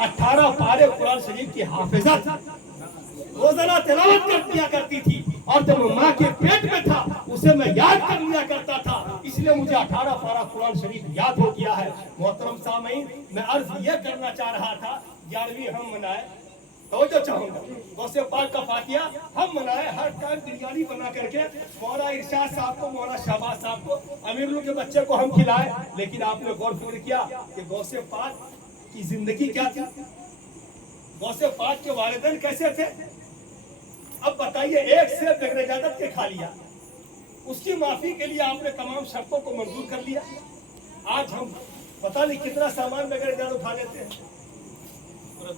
18 पारे कुरान शरीफ की हाफिजा रोजाना तिलावत कर दिया करती थी, और जब माँ के पेट में था उसे मैं याद कर लिया करता था, इसलिए मुझे 18 पारा कुरान शरीफ याद हो गया है। मोहतरम सामीन, मैं अर्ज ये करना चाह रहा था, 11वीं हम मनाए तो जो चाहूंगा गौसे पाक का फातिहा हम मनाए, हर टाइम बिरयानी बना करके मौला इरशाद साहब को, मौला शहबाज साहब को, अमीरुल के बच्चे को हम खिलाए। लेकिन आपने गौर फिक्र किया कि गौसे पाक की जिंदगी क्या थी, गौसे पाक के वालिदैन कैसे थे? अब बताइए, एक से बगैर इजाजत के खा लिया, उसकी माफी के लिए आपने तमाम शर्तों को मंजूर कर लिया। आज हम पता नहीं कितना सामान बगैर इजाजत उठा लेते हैं,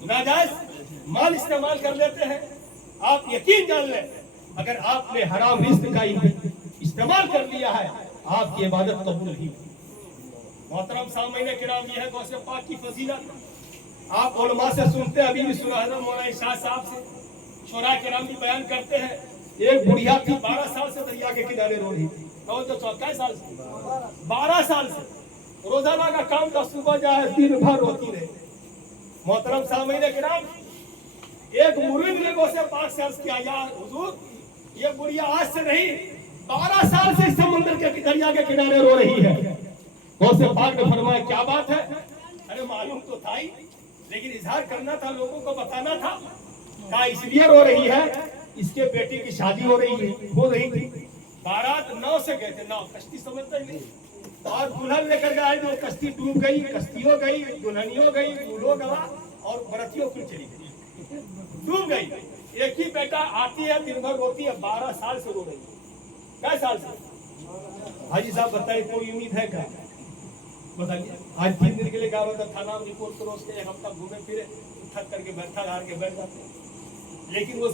नाजायज माल इस्तेमाल कर लेते हैं। आप यकीन जान लें, अगर आपने हराम रिस्क का इस्तेमाल कर लिया है, आपकी इबादत कबूल नहीं। मोहतरम सामईन किराम, ये है गौसे पाक की फजीलत। आप उलमा से सुनते हैं, अभी भी सुना है मौलाना इरशाद साहब से, शोरा किराम भी बयान करते हैं। एक बुढ़िया थी 12 साल से दरिया के किनारे रो रही थी, तो 24 साल से 12 साल से रोजाना का काम था, सुबह जाए दिन भर रोती रही। मोहतरम सामईन किराम, एक मुरीद ने गौसे पाक से अर्ज किया, या हुजूर, ये बुढ़िया आज से नहीं 12 साल से समुद्र के दरिया के किनारे रो रही है। गौसे पाक ने फरमाया, क्या बात है? अरे मालूम तो था ही, लेकिन इजहार करना था, लोगों को बताना था। कहा इसलिए रो रही है, इसके बेटी की शादी हो रही थी, बारात नाव से गए थे, नाव कश्ती समझते नहीं, और दुल्हन लेकर गए, जो कश्ती डूब गई, कश्तियों गई, दुल्हनियों गई, दूल्हो गवा, और बरतियों फिर चली गई, डूब गई। एक ही बेटा आती है, दिन भर रोती है, 12 साल से रो रही है। क्या साल से? हाजी साहब बताइए, कोई उम्मीद है क्या? बताइए। आज 3 दिन के लिए क्या होता, थाना रिपोर्ट करो, उसके एक हफ्ता घूमे फिरे, थक करके बैठा हार के बैठ जाते, लेकिन वो